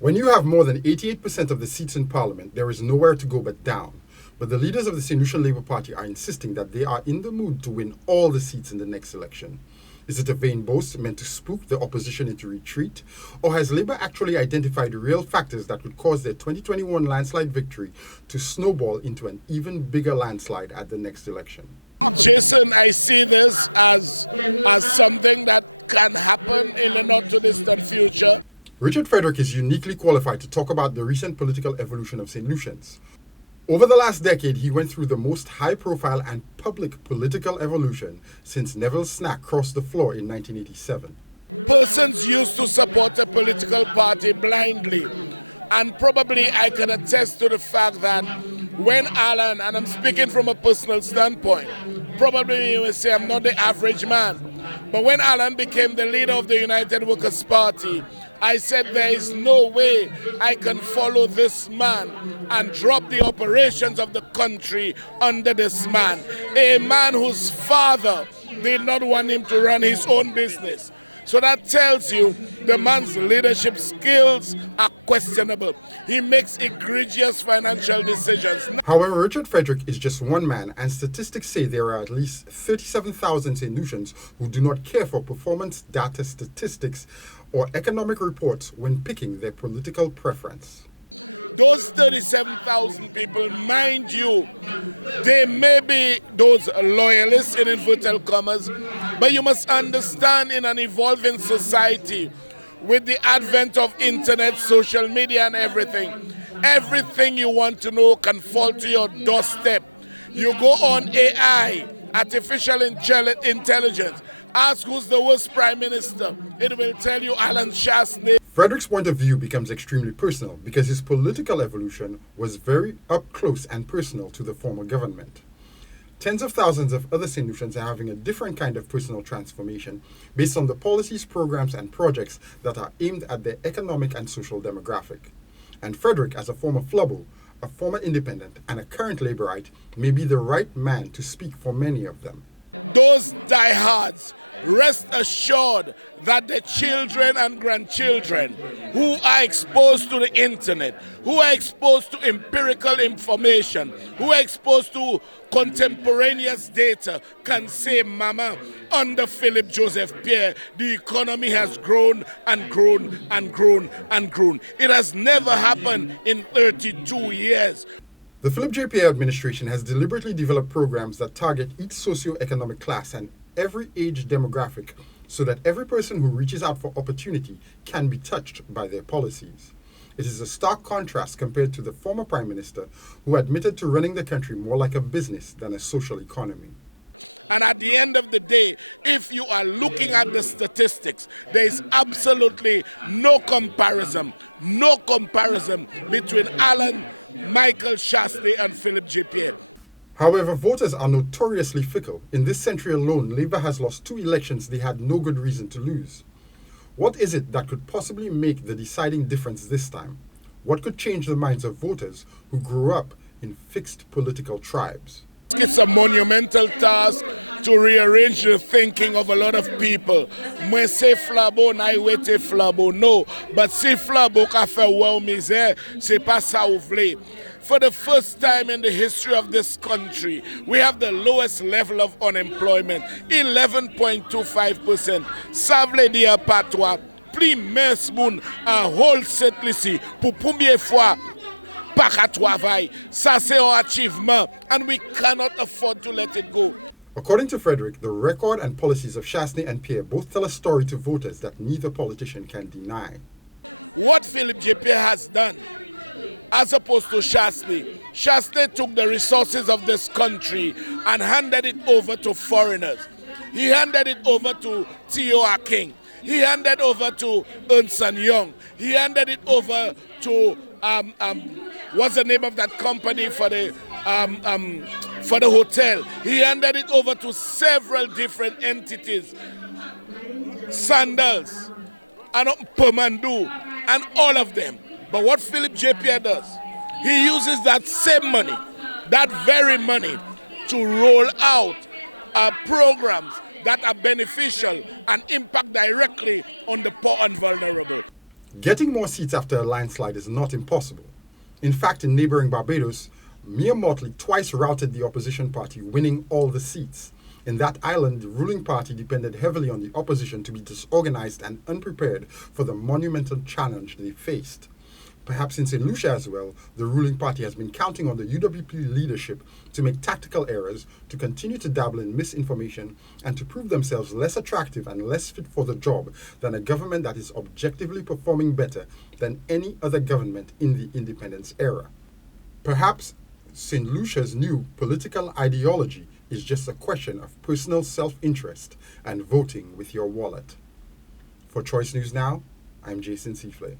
When you have more than 88% of the seats in Parliament, there is nowhere to go but down. But the leaders of the Saint Lucian Labour Party are insisting that they are in the mood to win all the seats in the next election. Is it a vain boast meant to spook the opposition into retreat? Or has Labour actually identified real factors that would cause their 2021 landslide victory to snowball into an even bigger landslide at the next election? Richard Frederick is uniquely qualified to talk about the recent political evolution of St. Lucians. Over the last decade, he went through the most high profile and public political evolution since Neville's snack crossed the floor in 1987. However, Richard Frederick is just one man, and statistics say there are at least 37,000 St. Lucians who do not care for performance data statistics or economic reports when picking their political preference. Frederick's point of view becomes extremely personal because his political evolution was very up close and personal to the former government. Tens of thousands of other St. Lucians are having a different kind of personal transformation based on the policies, programs, and projects that are aimed at their economic and social demographic. And Frederick, as a former flubbo, a former independent, and a current Labourite, may be the right man to speak for many of them. The Philip J. administration has deliberately developed programs that target each socioeconomic class and every age demographic so that every person who reaches out for opportunity can be touched by their policies. It is a stark contrast compared to the former Prime Minister, who admitted to running the country more like a business than a social economy. However, voters are notoriously fickle. In this century alone, Labour has lost two elections they had no good reason to lose. What is it that could possibly make the deciding difference this time? What could change the minds of voters who grew up in fixed political tribes? According to Frederick, the record and policies of Chasney and Pierre both tell a story to voters that neither politician can deny. Getting more seats after a landslide is not impossible. In fact, in neighboring Barbados, Mia Mottley twice routed the opposition party, winning all the seats. In that island, the ruling party depended heavily on the opposition to be disorganized and unprepared for the monumental challenge they faced. Perhaps in St. Lucia as well, the ruling party has been counting on the UWP leadership to make tactical errors, to continue to dabble in misinformation, and to prove themselves less attractive and less fit for the job than a government that is objectively performing better than any other government in the independence era. Perhaps St. Lucia's new political ideology is just a question of personal self-interest and voting with your wallet. For Choice News Now, I'm Jason Seaflay.